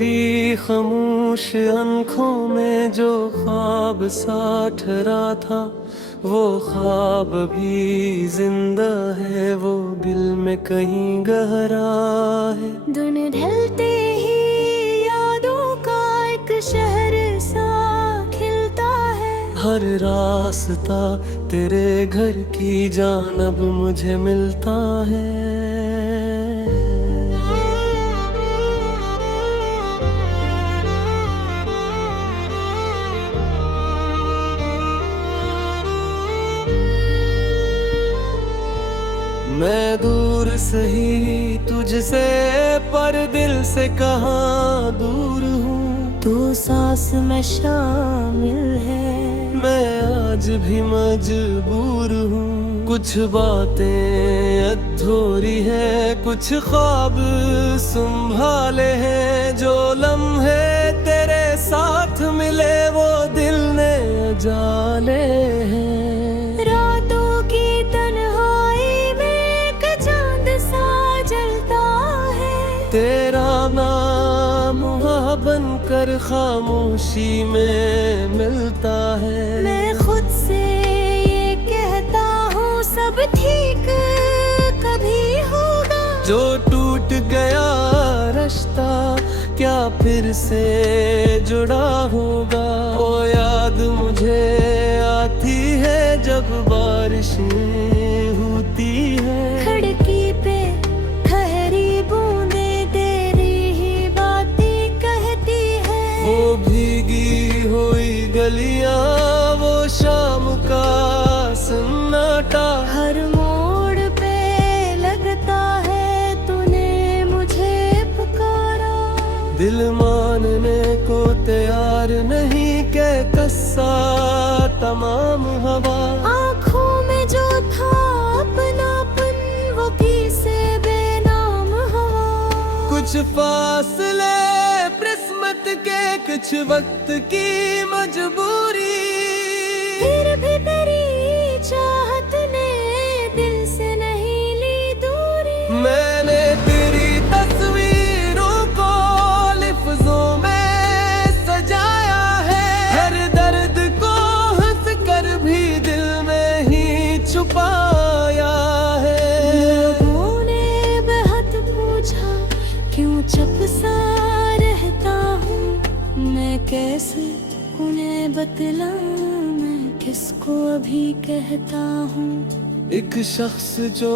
तेरी खामोश आँखों में जो ख्वाब सा ठहरा था, वो ख्वाब भी जिंदा है, वो दिल में कहीं गहरा है। दिन ढलते ही यादों का एक शहर सा खिलता है। हर रास्ता तेरे घर की जानब मुझे मिलता है। मैं दूर सही तुझसे, पर दिल से कहाँ दूर हूँ। तू सांस में शामिल है, मैं आज भी मजबूर हूँ। कुछ बातें अधूरी है, कुछ ख्वाब संभाले हैं। जो लम्हे तेरे साथ मिले वो दिल ने जाने हैं। रातों की तन्हाई में एक चांद सा जलता है। तेरा नाम वहाँ बनकर खामोशी में मिलता है। मैं खुद से ये कहता हूँ सब ठीक कभी होगा। जो टूट गया रिश्ता क्या फिर से जुड़ा होगा। वो याद मुझे आती है जब बारिशें होती है। खिड़की पे ठहरी बूंदे तेरी ही बातें कहती है। वो भीगी हुई गलियां, वो शाम का सन्नाटा। हर मोड़ पे लगता है तूने मुझे पुकारा। दिल मानने को तैयार नहीं के कस्सा तमाम हवा। आँखों में जो था अपनापन वो भी से बेनाम हवा। कुछ फासले किस्मत के, कुछ वक्त की मजबूरी। फिर भी तेरी चाहत ने दिल से नहीं ली दूरी। मैंने तेरी तस्वीरों को लिफ्जों में सजाया है। हर दर्द को हंस कर भी दिल में ही छुपाया है। लोगों ने बेहद पूछा क्यों चुप सा रहता हूँ। मैं कैसे उन्हें बतलाऊं, मैं किसको अभी कहता हूँ। एक शख्स जो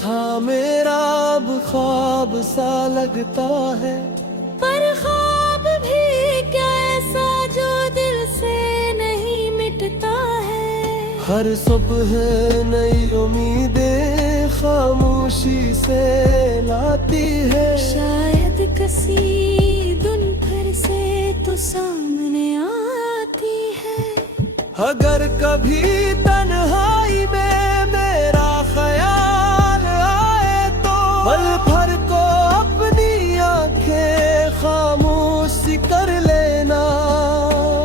था मेरा अब ख्वाब सा लगता है। पर ख्वाब भी क्या ऐसा जो दिल से नहीं मिटता है। हर सुबह नई उम्मीदें खामोशी से लाती है। शायद किसी दिन फिर से तो सामने आती है। अगर कभी तन्हाई में मेरा ख्याल आए तो पल भर को अपनी आंखें खामोश कर लेना।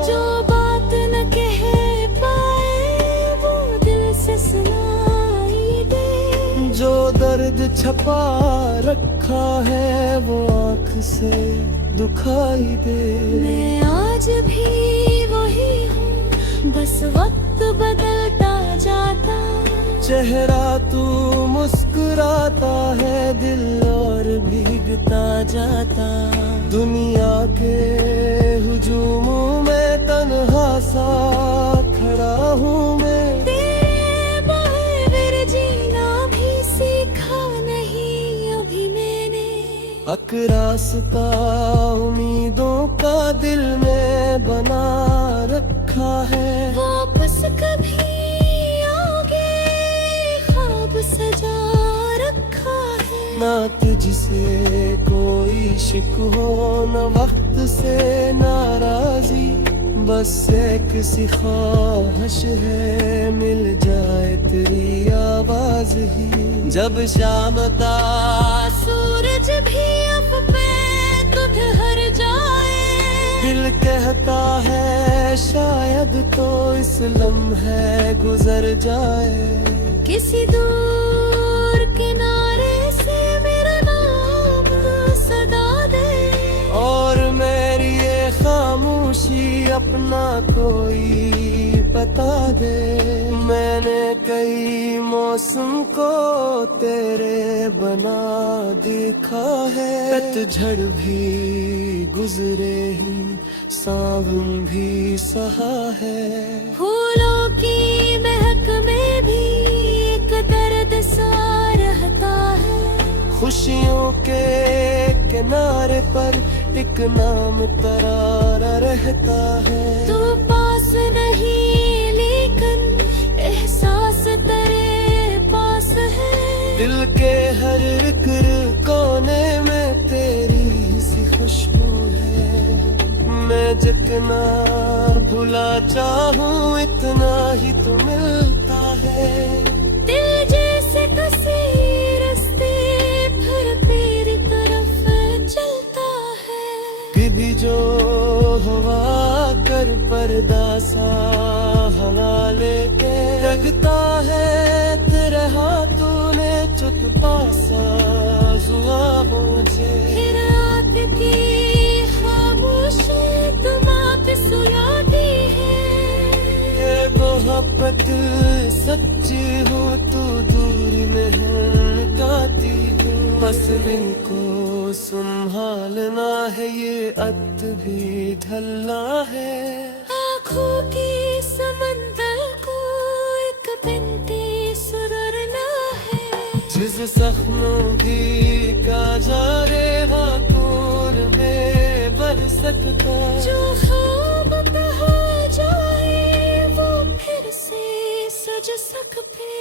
जो बात न कह पाए वो दिल से सुनाई दे। जो दर्द छपा रखा है वो आँख से दुखाई दे। मैं आज भी वही हूँ, बस वक्त बदलता जाता। चेहरा तू मुस्कुराता है, दिल और भीगता जाता। दुनिया के हुजूमों में तन्हा सा खड़ा हूँ मैं। तेरे बगैर जीना भी सीखा नहीं अभी मैंने। हक रास्ता उम्मीदों का दिल में बना रखा है। वापस कभी आओगे ख्वाब सजा रखा है। ना तुझसे कोई शिक हो, न वक्त से नाराजी। बस एक सी ख्वाहिश है मिल जाए तेरी आवाज ही। जब शाम का सूरज भी अब पे तो ठहर जाए। दिल कहता है शायद तो इस लम्हे गुजर जाए। किसी दूर किनारे से मेरा नाम सदा दे। और अपना कोई बता दे। मैंने कई मौसम को तेरे बना देखा है, पतझड़ भी गुजरे ही सावन भी सहा है। फूलों की महक में भी एक दर्द सा रहता है, खुशियों के किनारे पर एक नाम तरारा रहता है। तू पास नहीं लेकिन एहसास तेरे पास है। दिल के हर एक कोने में तेरी सी खुशबू है। मैं जितना भुला चाहूँ इतना ही तू मिलता है। दिल जैसे कसी रास्ते फिर तेरी तरफ चलता है। कभी जो हवा कर पर्दा सा हवा लेके लगता है तेरे हाथों ने चुप पासा हुआ मुझे। फिर आपकी खामोशी तुम्हारे सुनाती है। ये मोहब्बत सच्ची हो तू दूरी में गाती हो। बस दिन को संभालना है, ये अत भी ढलना है। आँखों की समंदर को एक बिनती सुररना है। जिस जख्मों की का जा रे हाथों में बन सकता। जो ख्वाब कहा जाए वो फिर से सज सकते।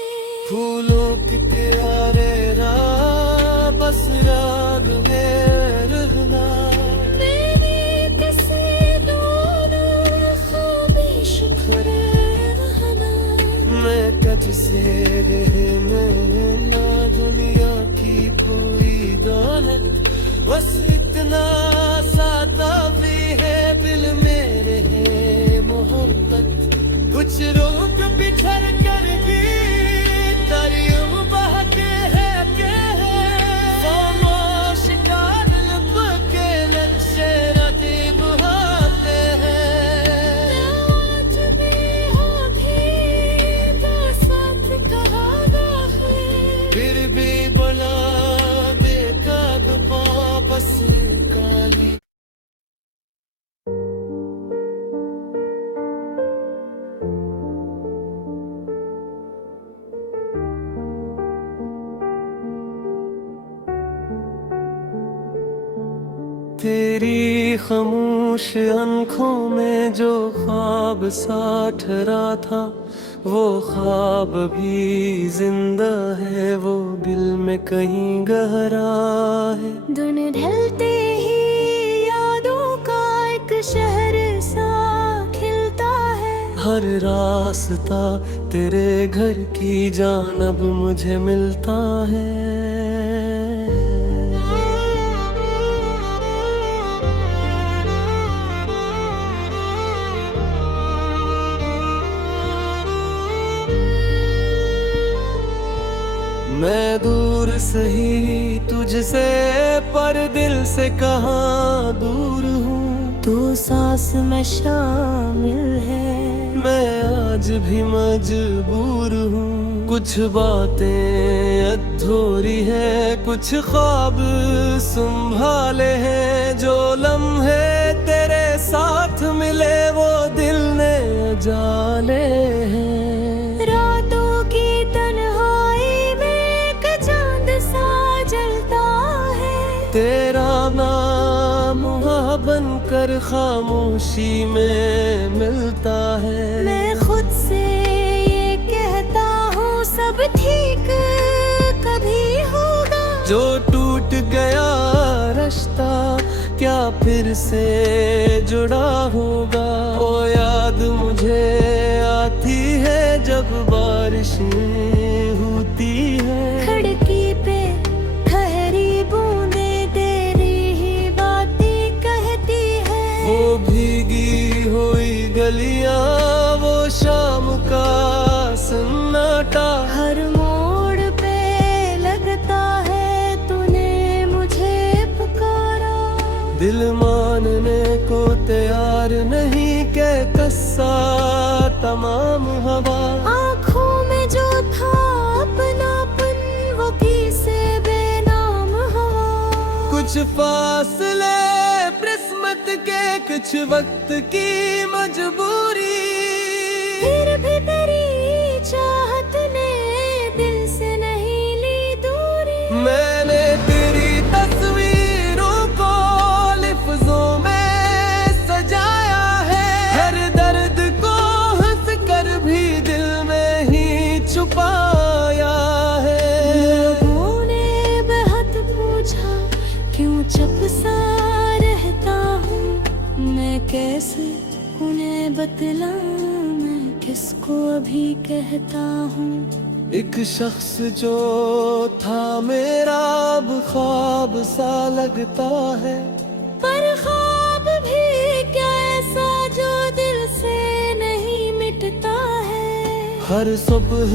फूलों की प्यारे राह बस राग में रहना। मेरी किसी दोनों ख़ाबी शुक्र रहना। मैं तुझसे मिलना दुनिया की पूरी दौलत, बस इतना साता भी है दिल मेरे है मोहब्बत। कुछ रोक बिछड़ कर भी दरियों बहते हैं के खामोश कार लब के नक्शे रातें बुहाते हैं। आज भी होगी बरसात कहा है। फिर भी बला बेकाब वापस काली। तेरी खामोश आँखों में जो ख्वाब सा ठहरा था, वो ख्वाब भी जिंदा है, वो दिल में कहीं गहरा है। दिन ढलते ही यादों का एक शहर सा खिलता है। हर रास्ता तेरे घर की जानब मुझे मिलता है। मैं दूर सही तुझसे पर दिल से कहाँ दूर हूँ। तू सांस में शामिल है। मैं आज भी मजबूर हूँ। कुछ बातें अधूरी है, कुछ ख्वाब संभाले हैं। जो लम्हे तेरे साथ मिले वो दिल ने जाने हैं। रातों की तन्हाई में एक चांद सा जलता है। तेरा नाम वहाँ बनकर खामोशी में मिलता है। मैं खुद से ये कहता हूँ सब ठीक कभी होगा। जो टूट गया रिश्ता क्या फिर से जुड़ा होगा। वो याद मुझे आती है जब बारिशें होती है। खिड़की पे ठहरी बूंदे तेरी ही बातें कहती है। वो भीगी हुई गलियां, वो शाम का सन्नाटा। हर मोड़ पे लगता है तूने मुझे पुकारा। दिल मार मानने को तैयार नहीं के कस्सा तमाम हवा। आँखों में जो था अपनापन वो किसे बेनाम हवा। कुछ फासले किस्मत के, कुछ वक्त की मजबूरी, फिर भी तेरी चाहत ने दिल से नहीं ली दूरी। मैंने तेरी तस्वीरों को लिफ्जों में सजाया है, हर दर्द को हंस कर भी दिल में ही छुपाया है। लोगों ने बेहद पूछा क्यों चुप सा रहता हूँ, मैं कैसे उन्हें बतलाऊं, मैं किसको अभी कहता हूँ। एक शख्स जो था मेरा अब ख्वाब सा लगता है, पर ख्वाब भी क्या ऐसा जो दिल से नहीं मिटता है। हर सुबह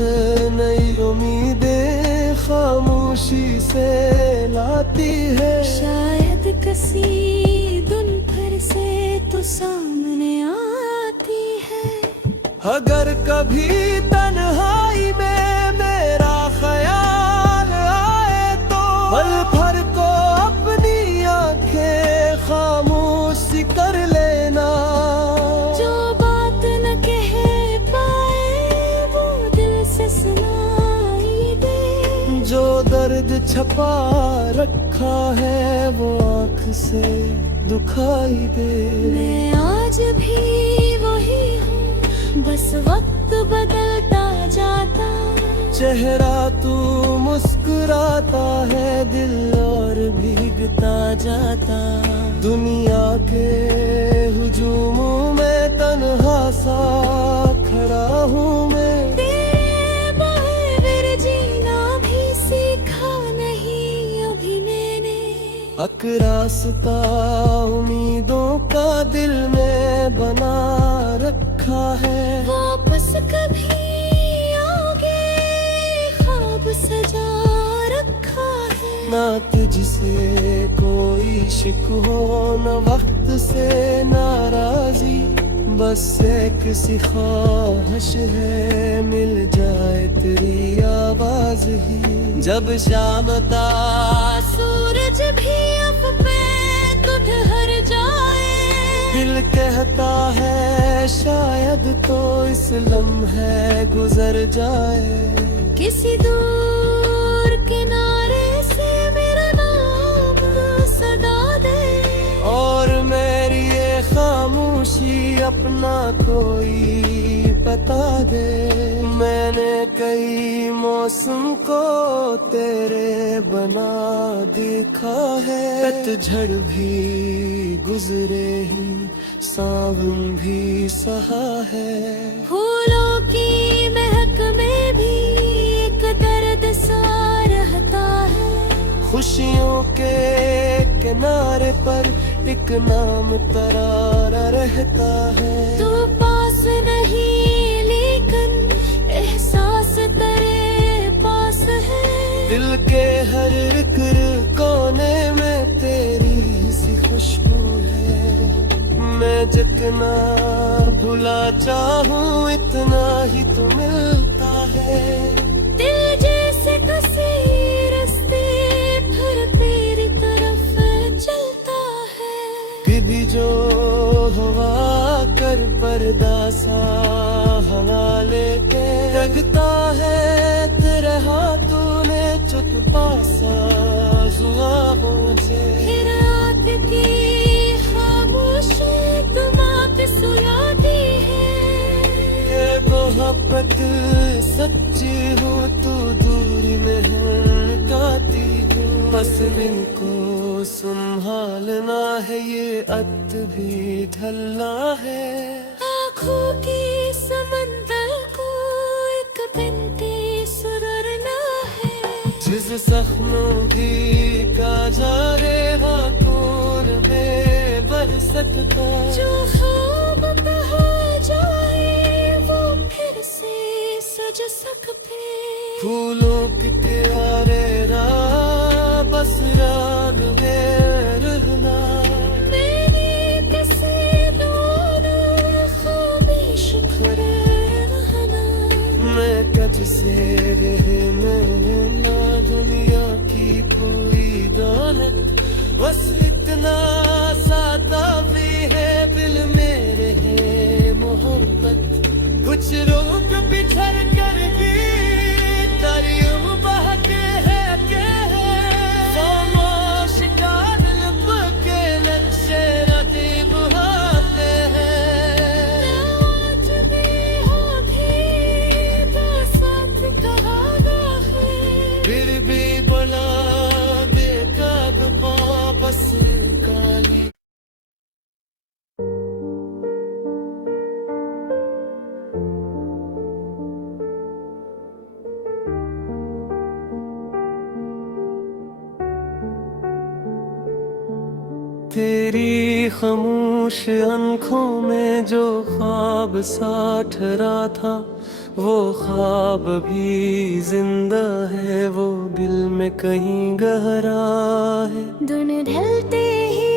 नई उम्मीदें खामोशी से लाती है। शायद किसी दिन फिर से तो सामने आती है। अगर कभी तन्हाई में मेरा ख्याल आए तो पल भर को अपनी आंखें खामोश कर लेना। जो बात न कह पाए वो दिल से सुनाई दे। जो दर्द छपा रखा है वो आँख से दुखाई दे। मैं आज भी वही हूँ, बस वक्त बदलता जाता। चेहरा तू मुस्कुराता है, दिल और भीगता जाता। दुनिया के हुजूमों में तन्हा सा खड़ा हूँ मैं। तेरे बगैर जीना भी सीखा नहीं अभी मैंने। अकरास्ता उम्मीदों का दिल में बना रखा है। वापस कभी आओगे ख्वाब सजा रखा है। ना तुझसे कोई शिकवा न वक्त से नाराजी, बस एक सी ख्वाहिश है मिल जाए तेरी आवाज ही। जब शाम ता सूरज भी अब पे तो ठहर जाए। दिल कहता है शायद तो इस लम्हे गुजर जाए। किसी दूर किनारे से मेरा नाम सदा दे। और मेरी ये खामोशी अपना कोई बता दे। मैंने कई मौसम को तेरे बना देखा है। पतझड़ भी गुजरे ही सावन भी सहा है। फूलों की महक में भी एक दर्द सा रहता है। खुशियों के किनारे पर एक नाम तरारा रहता है। तू पास नहीं लेकिन एहसास तेरे पास है। दिल के हर कोने में तेरी सी खुशबू है। मैं जितना भुला चाहूँ इतना ही तो मिलता है। दिल जैसे कसी रास्ते फिर तेरी तरफ चलता है। फिर भी जो हवा कर पर्दा सा हवा लेके लगता है तेरे हाथों ने चुप पासा जुआ मुझे। फिर आती थी खामोशी दिमाग सुलाती है। ये मोहब्बत सच्ची हो तो दूरी में हल्काती हो। बस इनको संभालना है ये अत भी ढलना है। आँखों की समंदर को एक बिनती सुररना है। जिस जख्मों की का जा रे हाथों में बढ़ सकता। जो ख्वाब कहा जाए वो फिर से सज सकते। फूलों की प्यारे राह बस याद में रहना। मैंने तेरे में ना दुनिया की पूरी दौलत, बस इतना साता भी है दिल मेरे है मोहब्बत। कुछ रोग बिछड़ कर भी दरियों बहते हैं के खामोश का दिल के नक्शे रतीब आते हैं। आज भी होगी बरसात का आखिर, फिर भी बना बेकाब वापस काली। तेरी खामोश आंखों में जो ख्वाब सा ठहरा था, वो ख्वाब भी जिंदा है, वो दिल में कहीं गहरा है। दिन ढलते ही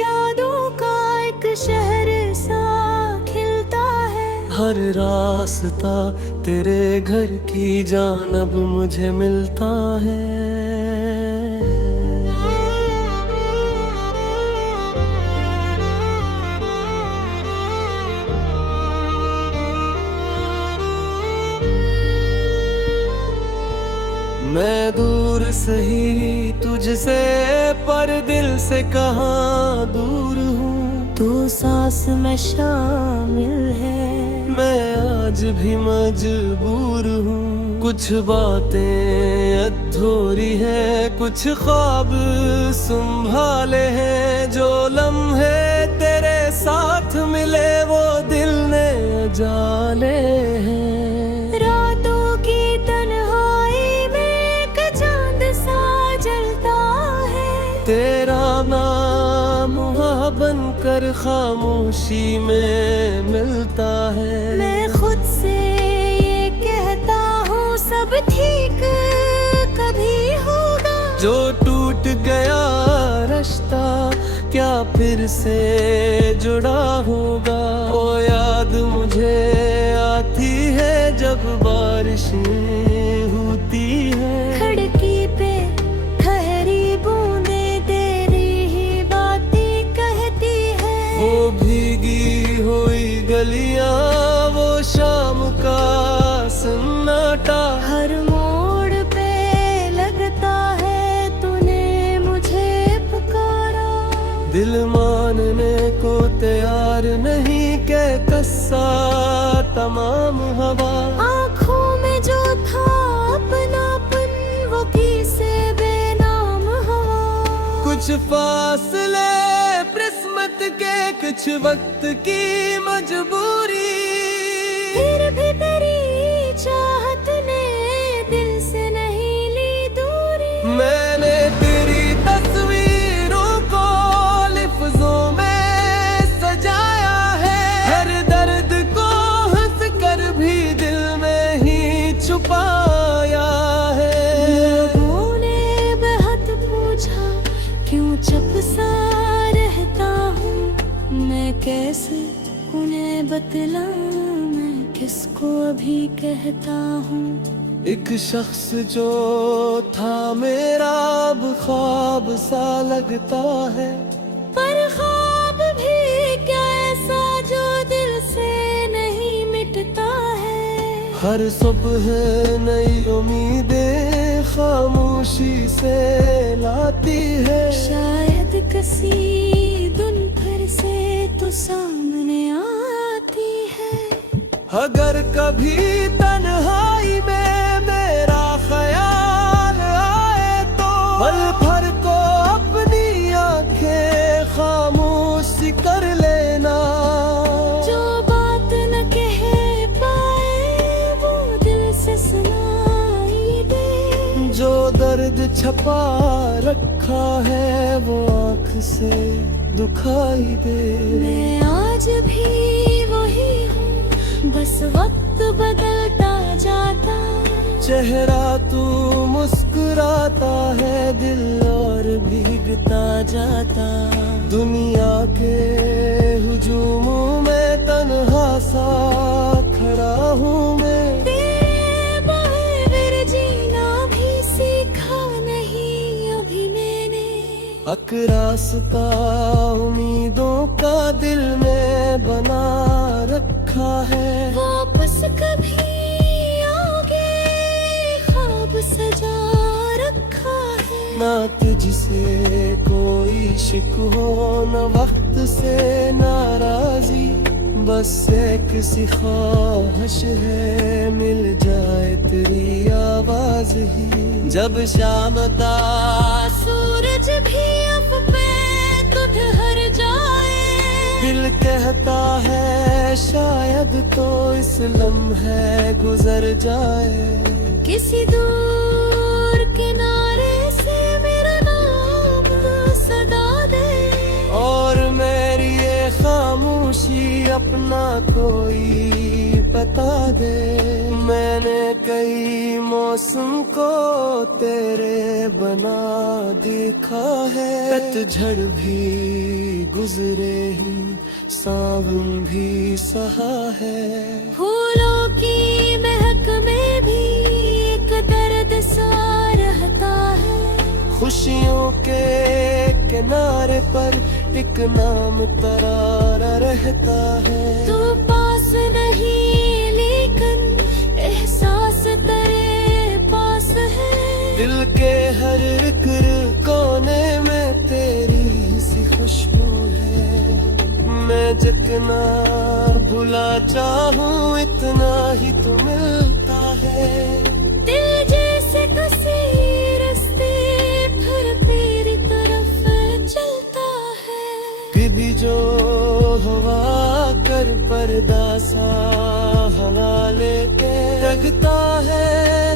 यादों का एक शहर सा खिलता है। हर रास्ता तेरे घर की जानब मुझे मिलता है। मैं दूर सही तुझसे पर दिल से कहाँ दूर हूँ। तू सांस में शामिल है, मैं आज भी मजबूर हूँ। कुछ बातें अधूरी है, कुछ ख्वाब संभाले हैं। जो लम्हे तेरे साथ मिले वो दिल ने जाने हैं। रातों की तन्हाई में एक चांद सा जलता है। तेरा नाम वहाँ बनकर खामोशी में मिलता है। मैं खुद से ये कहता हूँ सब ठीक कभी होगा। जो टूट गया रिश्ता क्या फिर से जुड़ा होगा। वो याद मुझे आती है जब बारिशें होती है। खिड़की पे ठहरी बूंदे तेरी ही बातें कहती है। वो भीगी हुई गलियां, वो शाम का सन्नाटा। हर मोड़ पे लगता है तूने मुझे पुकारा। दिल मानने को तैयार नहीं के कस्सा तमाम हवा। आँखों में जो था अपनापन वो किसे बेनाम हवा। कुछ फासले किस्मत के, कुछ वक्त की मजबूरी। फिर भी तेरी चाहत ने दिल से नहीं ली दूरी। मैंने तेरी तस्वीरों को लिफ्जों में सजाया है। हर दर्द को हंस कर भी दिल में ही छुपाया है। लोगों ने बेहद पूछा क्यों चुप सा रहता हूँ। मैं कैसे उन्हें बतलाऊं, मैं किसको अभी कहता हूँ। एक शख्स जो था मेरा अब ख्वाब सा लगता है। पर ख्वाब भी क्या ऐसा जो दिल से नहीं मिटता है। हर सुबह नई उम्मीदें खामोशी से लाती है। शायद किसी दिन फिर से तो सामने आती है। अगर कभी तन्हाई में मेरा ख्याल आए तो पल भर को अपनी आंखें खामोश कर लेना। जो बात न कह पाए वो दिल से सुनाई दे। जो दर्द छपा रखा है वो आँख से दुखाई दे। मैं आज भी वही हूँ, बस वक्त बदलता जाता। चेहरा तू मुस्कुराता है, दिल और भीगता जाता। दुनिया के हुजूमों में तन्हा सा खड़ा हूँ मैं। तेरे हक रास्ता उम्मीदों का दिल में बना रखा है। वापस कभी आओगे ख्वाब सजा रखा है। ना तुझसे कोई शिक हो न वक्त से नाराजी, बस एक सी ख्वाहिश है मिल जाए तेरी आवाज ही। जब शाम दा सूरज भी अब पे तुझ हर जाए, दिल कहता है शायद तो इस लम्हे गुजर जाए। किसी दूर किनारे से मेरा नाम सदा दे, और मेरी ये खामोशी अपना कोई बता दे। मैंने कई मौसम को तेरे बना देखा है। पतझड़ भी गुजरे ही सावन भी सहा है। फूलों की महक में भी एक दर्द सा रहता है। खुशियों के किनारे पर एक नाम तरारा रहता है। तू पास नहीं लेकिन एहसास तेरे पास है। दिल के हर एक कोने में तेरी सी खुशबू है। मैं जितना भुला चाहूँ इतना ही तू मिलता है। दिल जैसे कसी रास्ते फिर तेरी तरफ चलता है। फिर भी जो हवा कर पर्दा सा हवा लेके लगता है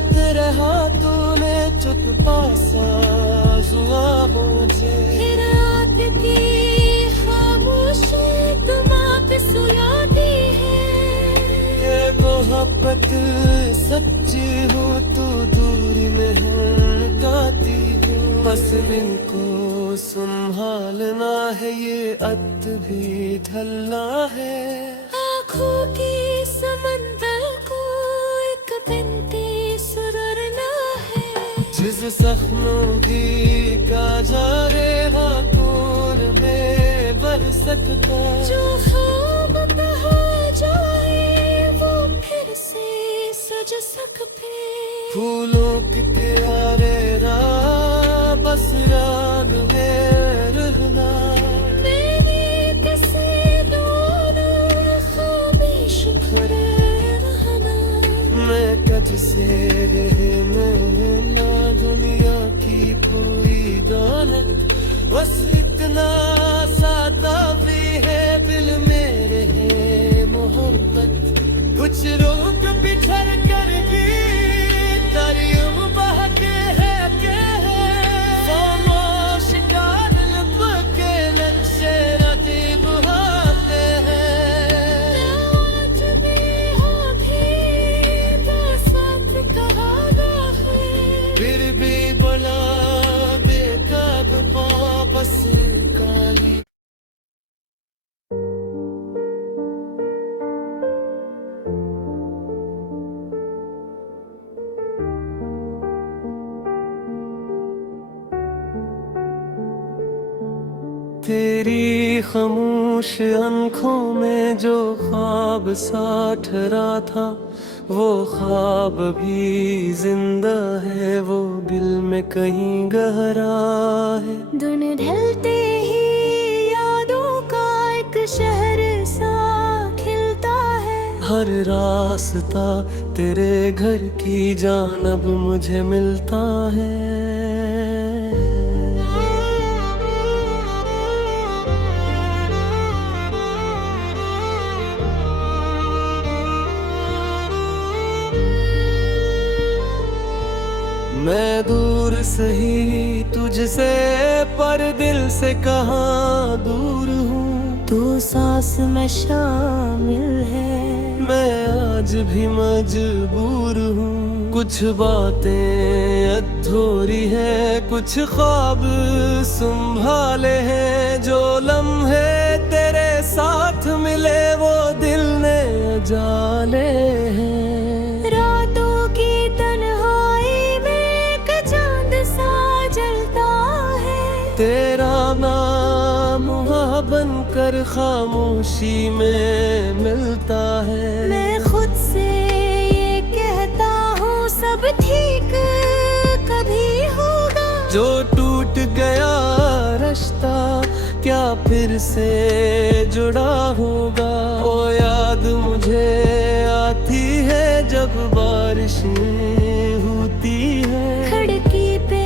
तेरे हाथों में चुप पासा जुआ मुझे। फिर आती थी खामोशी तुम्हारे सुलाती है। ये मोहब्बत सच्ची हो तो दूरी में गाती हूँ। बस दिन को संभालना है ये अत भी ढलना है। आँखों की समंदर को एक बिनती सुधरना है। जिस जख्मों की का जा रे हाथों में बर सकता। जो ख्वाब कहा जाए वो फिर से सज सकते। फूलों की प्यारे राह बस याद में रहना। मेरी किसी दोनों ख्वाबिश पर रहना। मैं कद से मिला दुनिया की कोई दौलत, बस इतना सादा भी है दिल मेरे है मोहब्बत। कुछ रोक बिछड़ कर भी दरियों बहके है के खामोश का दिल के नक्शे रतीब होते हैं। आज भी होगी बरसात कहाना है। फिर भी बना बेताब वापस काली। तेरी खामोश आँखों में जो ख्वाब सा ठहरा था, वो ख्वाब भी जिंदा है, वो दिल में कहीं गहरा है। दिन ढलते ही यादों का एक शहर सा खिलता है। हर रास्ता तेरे घर की जानब मुझे मिलता है। मैं दूर सही तुझसे पर दिल से कहाँ दूर हूँ। तू सांस में शामिल है। मैं आज भी मजबूर हूँ। कुछ बातें अधूरी है, कुछ ख्वाब संभाले हैं। जो लम्हे तेरे साथ मिले वो दिल ने जाने हैं। रातों की तन्हाई में एक चांद सा जलता है। तेरा पर खामोशी में मिलता है। मैं खुद से ये कहता हूँ सब ठीक कभी होगा। जो टूट गया रिश्ता क्या फिर से जुड़ा होगा। वो याद मुझे आती है जब बारिशें होती है। खिड़की पे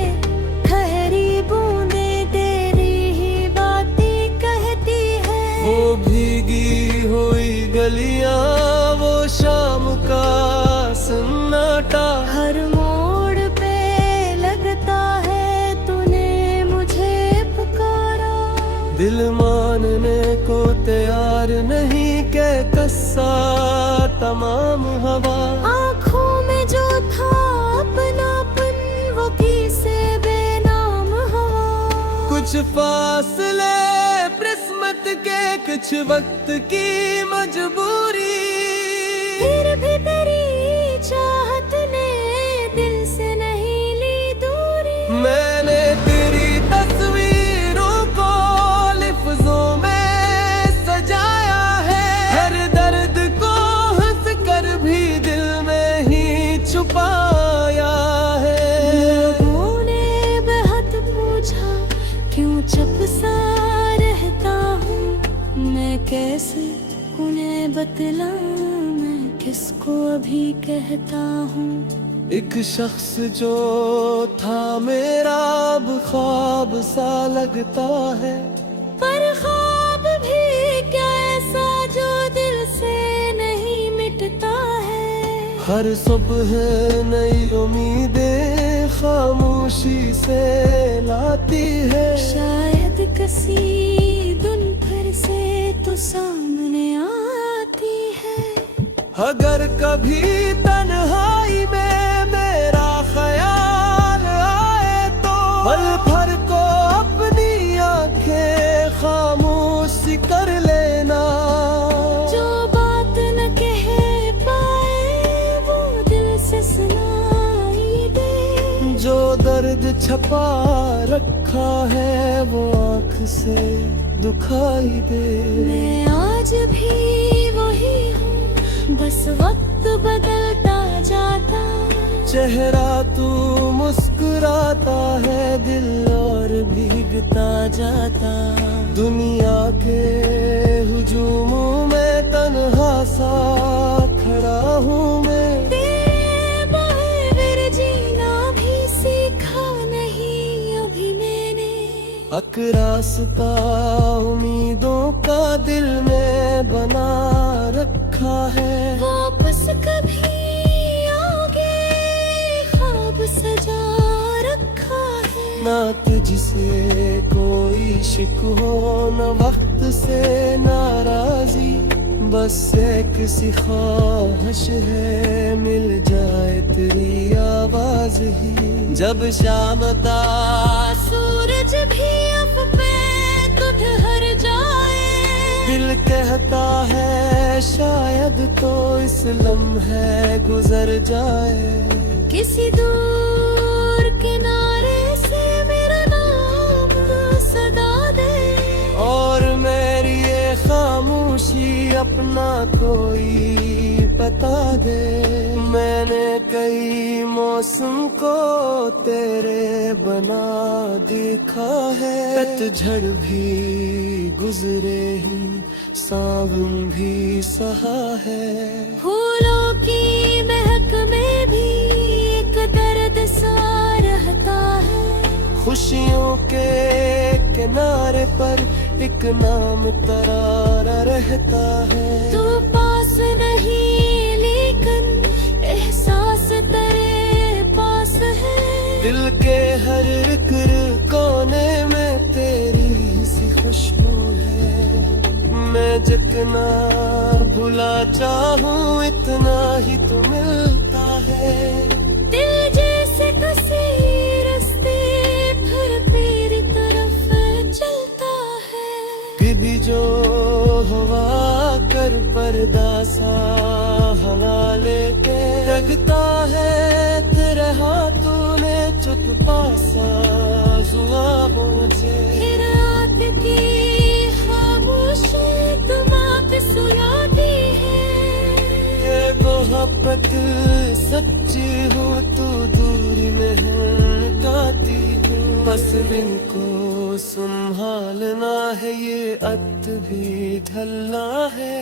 ठहरी बूंदे तेरी ही बातें कहती है। वो भीगी हुई गलियां, वो शाम का सन्नाटा। हर मोड़ पे लगता है तूने मुझे पुकारा। दिल मानने को तैयार नहीं के कस्सा तमाम हवा। आँखों में जो था अपनापन वो किसे बेनाम हवा। कुछ फासले किस्मत के, कुछ वक्त की मजबूरी। फिर भी तेरी चाहत ने दिल से नहीं ली दूरी। मैंने तेरी तस्वीरों को लिफ्जों में सजाया है। हर दर्द को हंस कर भी दिल में ही छुपाया है। लोगों ने बेहद पूछा क्यों चुप सा रहता हूँ। मैं कैसे उन्हें बतलाऊं, मैं किसको अभी कहता हूँ। एक शख्स जो था मेरा अब ख्वाब सा लगता है। पर ख्वाब भी क्या ऐसा जो दिल से नहीं मिटता है। हर सुबह नई उम्मीदें खामोशी से लाती है। शायद किसी दिन फिर से तो सामने आती है। अगर कभी तन्हाई में मेरा ख्याल आए तो पल भर को अपनी आंखें खामोश कर लेना। जो बात न कह पाए वो दिल से सुनाई दे। जो दर्द छपा रखा है वो आँख से दुखाई दे। मैं आज भी वही हूँ, बस वक्त बदलता जाता। चेहरा तू मुस्कुराता है, दिल और भीगता जाता। दुनिया के हुजूमों में तन्हा सा खड़ा हूँ मैं। तेरे बगैर जीना भी सीखा नहीं अभी मैंने। अकरास्ता उम्मीदों का दिल में बना रखा है। वापस कभी आओगे ख्वाब सजा रखा है। ना तुझसे कोई शिक हो न वक्त से नाराजी। बस एक सी ख्वाहिश है मिल जाए तेरी आवाज ही। जब शाम का सूरज भी अब पे तो ढल जाए। दिल कहता है शायद तो इस लम्हे गुजर जाए। किसी दूर किनारे से मेरा नाम सदा दे। और मेरी ये खामोशी अपना कोई पता दे। मैंने कई मौसम को तेरे बना देखा है। पतझड़ भी गुजरे ही सावन भी सहा है। फूलों की महक में भी एक दर्द सा रहता है। खुशियों के किनारे पर एक नाम तरारा रहता है। तू पास नहीं लेकिन एहसास तेरे पास है। दिल के हर एक कोने में तेरी सी खुशबू है। मैं जितना भुला चाहूँ इतना ही तो मिलता है। दिल जैसे कसी रास्ते फिर तेरी तरफ चलता है। कभी जो हवा कर पर्दा सा हवा लेके लगता है तेरे हाथों ने चुप पासा जुआ मुझे। रात की खामोशी मोहब्बत सच्ची हो तो दूरी में गाती हो, बस दिन को संभालना है, ये अत भी ढलना है।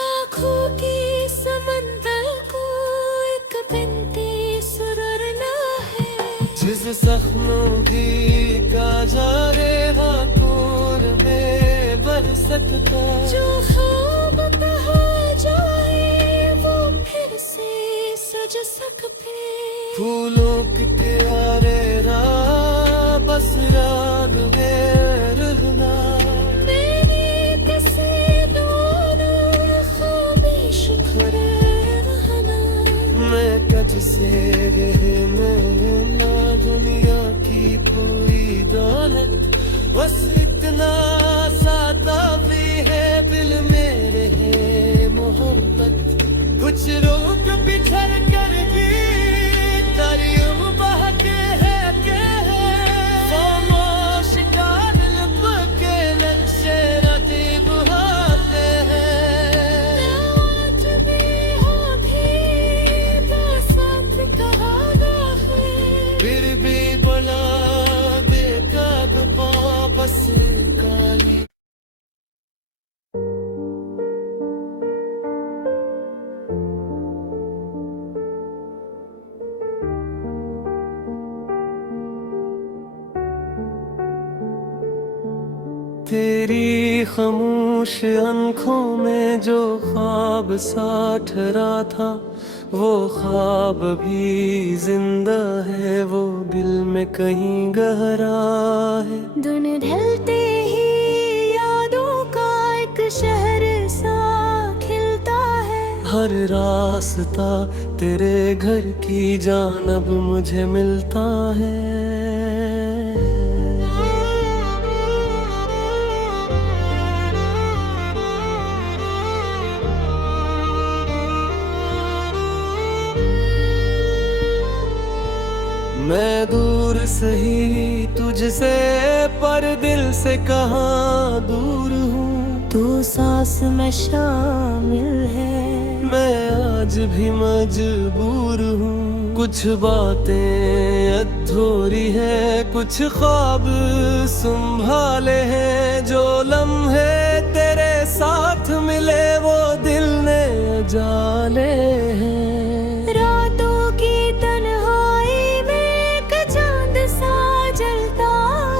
आँखों की समंदर को एक बिनती सुररना है, जिस जख्मों भी का जा रे कौन में बन सकता, जो ख्वाब कहा जाए वो फिर से सज सकते। फूलों की प्यारे राह बस याद में रहना, मैंने किसे दोनों ख्वाबी शुक्र रहना। मैं कद से रहने ना दुनिया की पूरी दौलत, बस इतना साता भी है दिल मेरे है मोहब्बत। कुछ रोक बिछड़ कर भी दरियों बहते हैं के खामोश का दिल के नक्शे रातें बुहाते हैं। आज भी हो भी बरसात कहा है, फिर भी बला बेकब वापस काली। तेरी खामोश आँखों में जो ख्वाब सा ठहरा था, वो ख्वाब भी जिंदा है, वो दिल में कहीं गहरा है। दिन ढलते ही यादों का एक शहर सा खिलता है, हर रास्ता तेरे घर की जानब मुझे मिलता है। मैं दूर सही तुझसे पर दिल से कहाँ दूर हूँ, तू सांस में शामिल है। मैं आज भी मजबूर हूँ। कुछ बातें अधूरी है, कुछ ख्वाब संभाले हैं, जो लम्हे तेरे साथ मिले वो दिल ने जाने हैं। रातों की तन्हाई में एक चांद सा जलता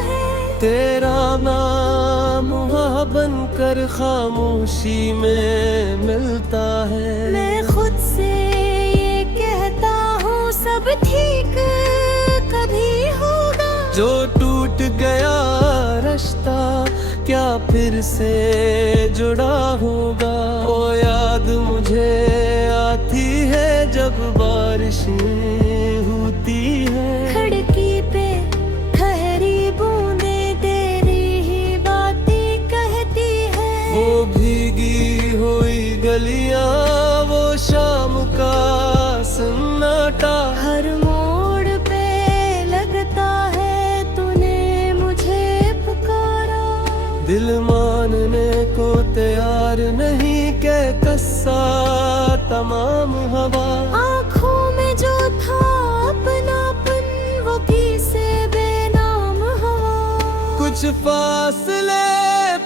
है, तेरा नाम वहाँ बनकर खामोशी में मिलता है। मैं खुद से ये कहता हूँ सब ठीक कभी होगा, जो टूट गया रिश्ता क्या फिर से जुड़ा होगा। वो याद मुझे आती है जब बारिशें होती है, खिड़की पे ठहरी बूंदे तेरी ही बातें कहती है। वो भीगी हुई गलियां, वो शाम का सन्नाटा, हर मोड़ पे लगता है तूने मुझे पुकारा। दिल मानने को तैयार नहीं के कस्सा तमाम हवा। आँखों में जो था अपनापन वो किसे बेनाम हवा। कुछ फासले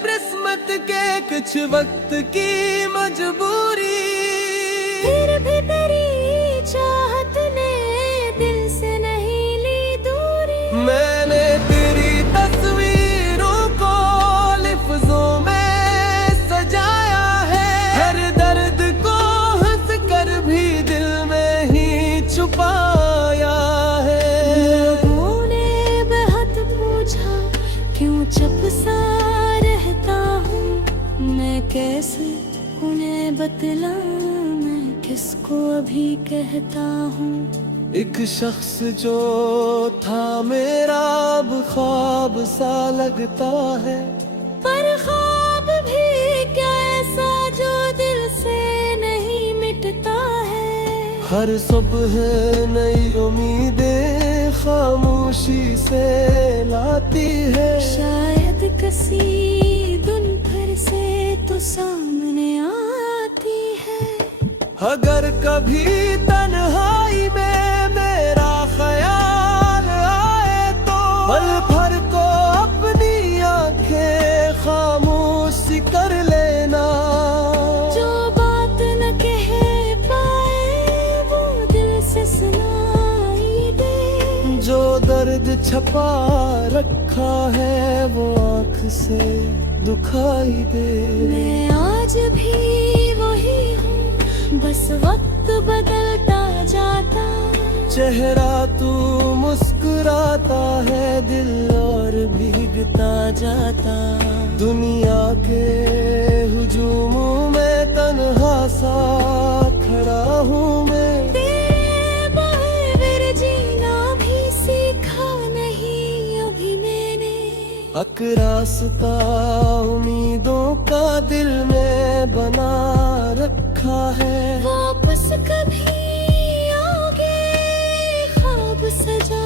किस्मत के, कुछ वक्त की मजबूरी, फिर भी तेरी चाहत ने दिल से नहीं ली दूरी। मैंने तेरी तस्वीरों को लिफ्जों में सजाया है, हर दर्द को हंस कर भी दिल में ही छुपाया है। लोगों ने बेहद पूछा क्यों चुप सा रहता हूँ, मैं कैसे उन्हें बतलाऊं, मैं किसको अभी कहता हूँ। एक शख्स जो था मेरा अब ख्वाब सा लगता है, पर ख्वाब भी क्या ऐसा जो दिल से नहीं मिटता है। हर सुबह नई उम्मीदें खामोशी से लाती है। शायद किसी दिन फिर से तो सामने आती है। अगर कभी तन्हाई में मेरा ख्याल आए तो पल भर को अपनी आंखें खामोश कर लेना। जो बात न कह पाए वो दिल से सुनाई दे। जो दर्द छपा रखा है वो आँख से दुखाई दे। मैं आज भी वही हूँ, बस वक्त बदलता जाता। चेहरा तू मुस्कुराता है, दिल और भीगता जाता। दुनिया के हुजूमों में तन्हा सा खड़ा हूँ मैं। तेरे बगैर जीना भी सीखा नहीं अभी मैंने। हक रास्ता उम्मीदों का दिल में बना रखा है। वापस कभी आओगे ख्वाब सजा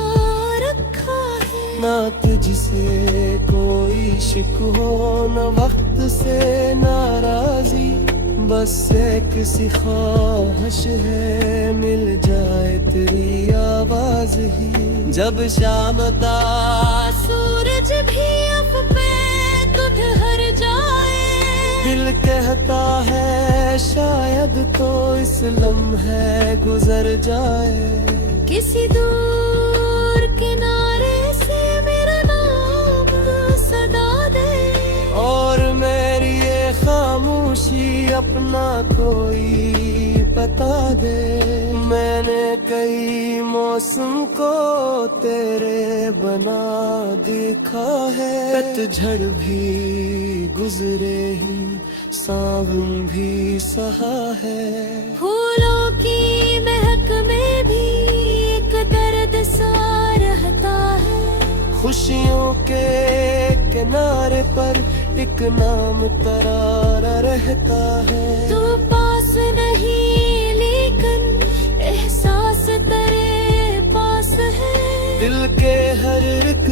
रखा है। ना तुझसे कोई शिक हो न वक्त से नाराजी, बस एक सी ख्वाहिश है मिल जाए तेरी आवाज ही। जब शाम दा सूरज भी अब पे तुझ हर जाए। दिल कहता है शायद तो इस लम्हे गुजर जाए। किसी दूर किनारे से मेरा नाम सदा दे। और मेरी ये खामोशी अपना कोई बता दे। मैंने कई मौसम को तेरे बना देखा है। पतझड़ भी गुजरे ही सावन भी सहा है। फूलों की महक में भी एक दर्द सा रहता है। खुशियों के किनारे पर एक नाम तरारा रहता है। तू पास नहीं लेकिन एहसास तेरे पास है। दिल के हर एक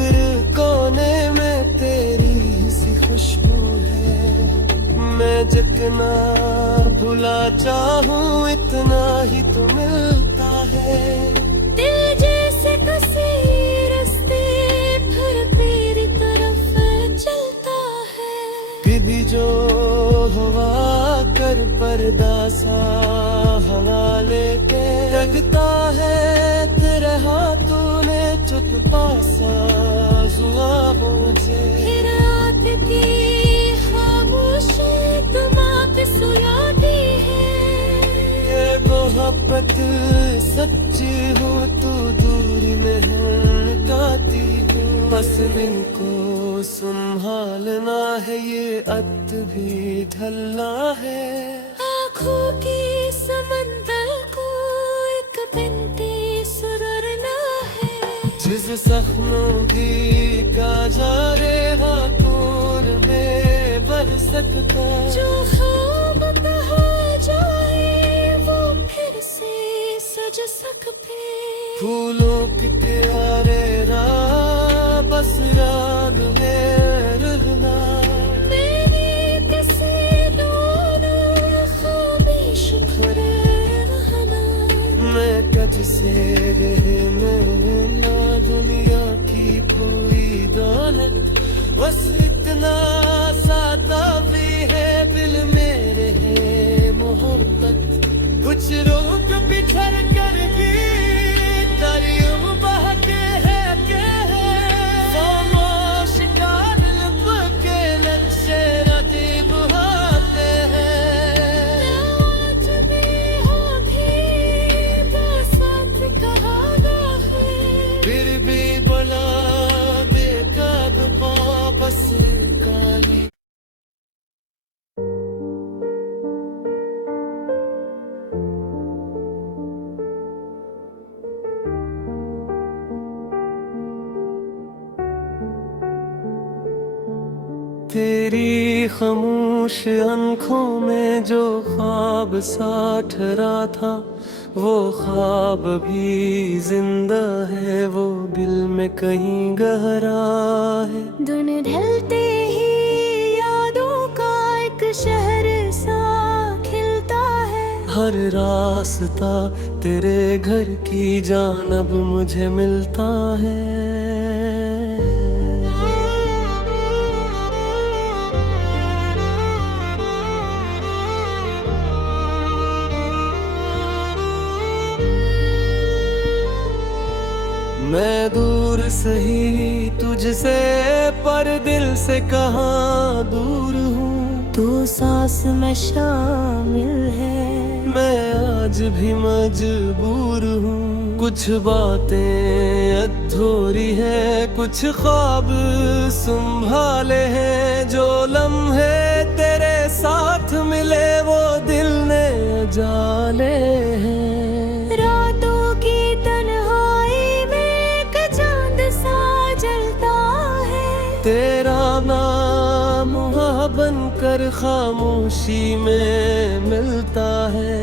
कोने में तेरी सी खुशबू है। मैं जितना भुला चाहूँ इतना ही तो मिलता है। दिल जैसे कसी रास्ते फिर तेरी तरफ चलता है। कभी जो हवा कर पर्दा सा हवा लेके रखता है। तेरे हाथों ने चुप पासा जुआ मुझे। फिर रात की खामोशी तुम आप सुनाती है। ये मोहब्बत सच्ची हो तू दूरी में गाती हूँ। बस दिन को संभालना है ये अत भी ढलना है। आँखों की समंदर को एक बिनती सुररना है। जिस जख्मों की का जा रे हाथों में बन सकता। जो ख्वाब कहा जाए वो फिर से सज सकते। फूलों की प्यारे राह बस याद में रहना। मैंने किसे दोनों ख्वाबी शुक्र रहना। मैं कज से मिलना दुनिया की पूरी दौलत। बस इतना सादा भी है दिल मेरे है मोहब्बत। कुछ रोक बिछड़ कर भी दरियों बहते हैं के खामोश का दिल के नक्शे रातें बुहाते हैं। आज भी हो भी बस वक्त कहाना है। फिर भी बला बेकाब वापस काली। तेरी खामोश आँखों में जो ख्वाब सा ठहरा था वो ख्वाब भी जिंदा है। वो दिल में कहीं गहरा है। दिन ढलते ही यादों का एक शहर सा खिलता है। हर रास्ता तेरे घर की जानब मुझे मिलता है। मैं दूर सही तुझसे पर दिल से कहाँ दूर हूँ। तू सांस में शामिल है, मैं आज भी मजबूर हूँ। कुछ बातें अधूरी है, कुछ ख्वाब संभाले हैं। जो लम्हे तेरे साथ मिले वो दिल ने जाने हैं। रातों की तन्हाई में एक चांद सा जलता है। तेरा नाम वहाँ बनकर खामोशी में मिलता है।